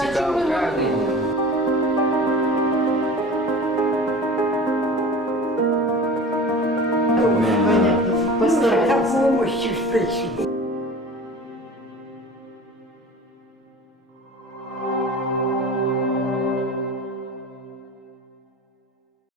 цікаво. Понятно. Постараюсь. Помощи в